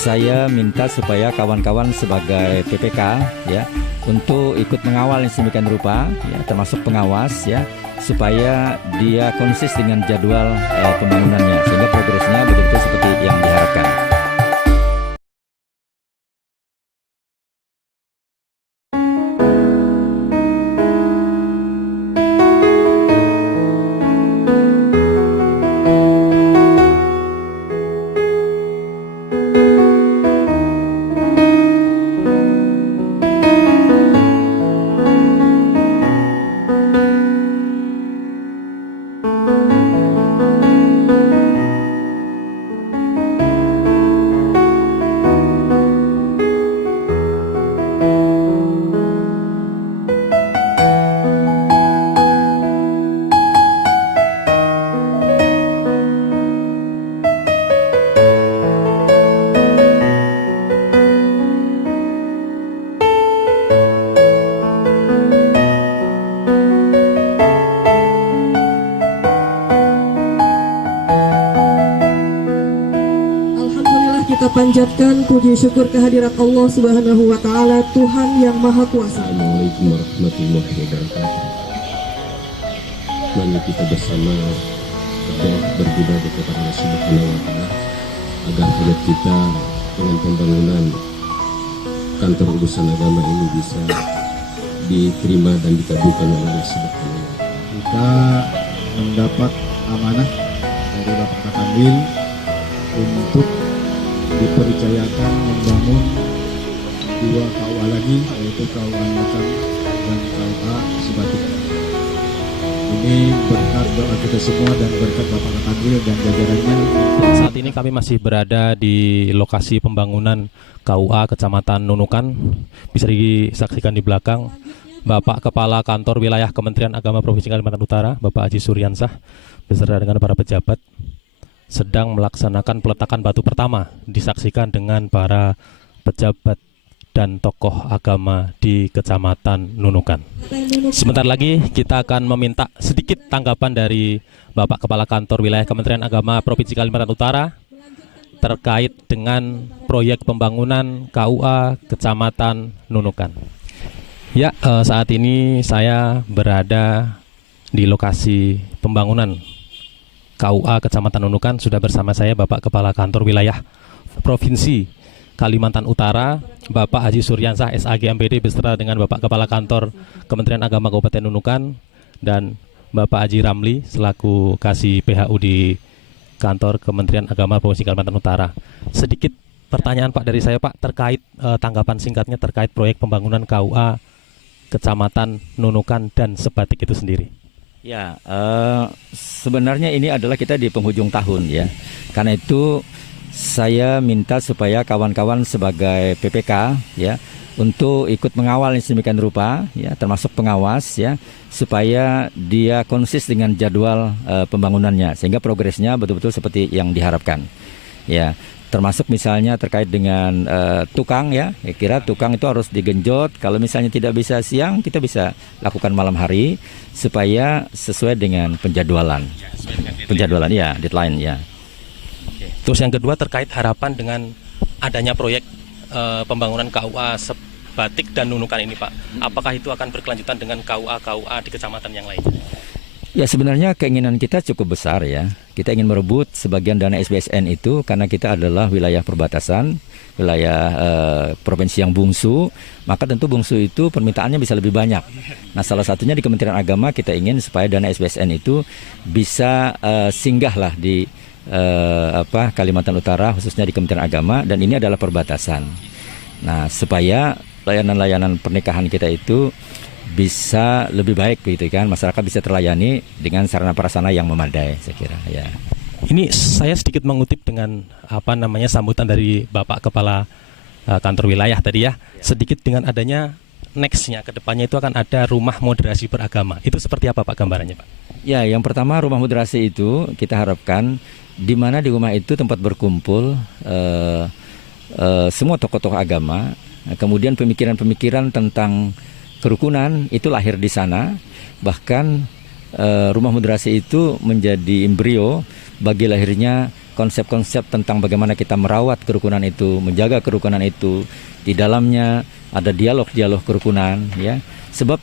saya minta supaya kawan-kawan sebagai PPK ya untuk ikut mengawal yang sedemikian rupa ya, termasuk pengawas ya, supaya dia konsis dengan jadwal pembangunannya sehingga progresnya betul-betul seperti yang diharapkan. Kita panjatkan puji syukur kehadirat Allah Subhanahu wa Ta'ala, Tuhan yang Maha Kuasa. Assalamualaikum warahmatullahi wabarakatuh. Mari kita bersama berdoa beribadah kepada Allah Subhanahu wa Ta'ala agar hajat kita dengan pembangunan kantor urusan agama ini bisa diterima dan dikabulkan oleh Allah Subhanahu wa Ta'ala. Kita mendapat amanah dari Bapak Katamil untuk dipercayakan membangun 2 KUA lagi, yaitu KUA Makam dan KUA Sebatik. Ini berkat doa kita semua dan berkat Bapak Katamil dan jajarannya. Saat ini kami masih berada di lokasi pembangunan KUA Kecamatan Nunukan. Bisa disaksikan di belakang Bapak Kepala Kantor Wilayah Kementerian Agama Provinsi Kalimantan Utara, Bapak Haji Suryansah, beserta dengan para pejabat sedang melaksanakan peletakan batu pertama, disaksikan dengan para pejabat dan tokoh agama di Kecamatan Nunukan. Sebentar lagi kita akan meminta sedikit tanggapan dari Bapak Kepala Kantor Wilayah Kementerian Agama Provinsi Kalimantan Utara terkait dengan proyek pembangunan KUA Kecamatan Nunukan. Ya, saat ini saya berada di lokasi pembangunan KUA Kecamatan Nunukan. Sudah bersama saya Bapak Kepala Kantor Wilayah Provinsi Kalimantan Utara, Bapak Haji Suryansah SAG MPD, beserta dengan Bapak Kepala Kantor Kementerian Agama Kabupaten Nunukan dan Bapak Haji Ramli selaku Kasih PHU di Kantor Kementerian Agama Provinsi Kalimantan Utara. Sedikit pertanyaan Pak dari saya Pak terkait tanggapan singkatnya terkait proyek pembangunan KUA Kecamatan Nunukan dan Sebatik itu sendiri. Ya, sebenarnya ini adalah kita di penghujung tahun ya. Karena itu saya minta supaya kawan-kawan sebagai PPK ya untuk ikut mengawal yang sedemikian rupa ya, termasuk pengawas ya, supaya dia konsis dengan jadwal pembangunannya sehingga progresnya betul-betul seperti yang diharapkan. Ya, termasuk misalnya terkait dengan tukang ya, kira tukang itu harus digenjot. Kalau misalnya tidak bisa siang, kita bisa lakukan malam hari supaya sesuai dengan penjadwalan ya, deadline ya. Terus yang kedua terkait harapan dengan adanya proyek pembangunan KUA Sebatik dan Nunukan ini Pak, apakah itu akan berkelanjutan dengan KUA di kecamatan yang lain? Ya, sebenarnya keinginan kita cukup besar ya. Kita ingin merebut sebagian dana SBSN itu karena kita adalah wilayah perbatasan, wilayah provinsi yang bungsu, maka tentu bungsu itu permintaannya bisa lebih banyak. Nah, salah satunya di Kementerian Agama kita ingin supaya dana SBSN itu bisa singgahlah di Kalimantan Utara, khususnya di Kementerian Agama, dan ini adalah perbatasan. Nah, supaya layanan-layanan pernikahan kita itu bisa lebih baik gitu kan, masyarakat bisa terlayani dengan sarana prasarana yang memadai, saya kira ya. Ini saya sedikit mengutip dengan sambutan dari Bapak Kepala Kantor Wilayah tadi ya. Sedikit dengan adanya nextnya ke depannya itu akan ada rumah moderasi beragama. Itu seperti apa Pak gambarannya Pak? Ya, yang pertama rumah moderasi itu kita harapkan di mana di rumah itu tempat berkumpul semua tokoh-tokoh agama, kemudian pemikiran-pemikiran tentang kerukunan itu lahir di sana. Bahkan rumah moderasi itu menjadi embrio bagi lahirnya konsep-konsep tentang bagaimana kita merawat kerukunan itu, menjaga kerukunan itu. Di dalamnya ada dialog-dialog kerukunan, ya. Sebab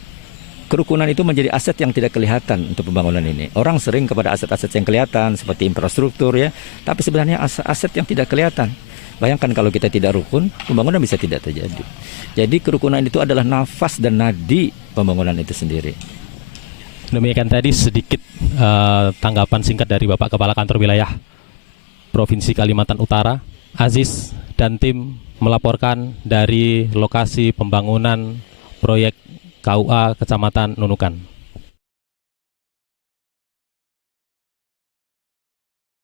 kerukunan itu menjadi aset yang tidak kelihatan untuk pembangunan ini. Orang sering kepada aset-aset yang kelihatan seperti infrastruktur, ya, tapi sebenarnya aset yang tidak kelihatan. Bayangkan kalau kita tidak rukun, pembangunan bisa tidak terjadi. Jadi kerukunan itu adalah nafas dan nadi pembangunan itu sendiri. Demikian tadi sedikit tanggapan singkat dari Bapak Kepala Kantor Wilayah Provinsi Kalimantan Utara. Aziz dan tim melaporkan dari lokasi pembangunan proyek KUA Kecamatan Nunukan.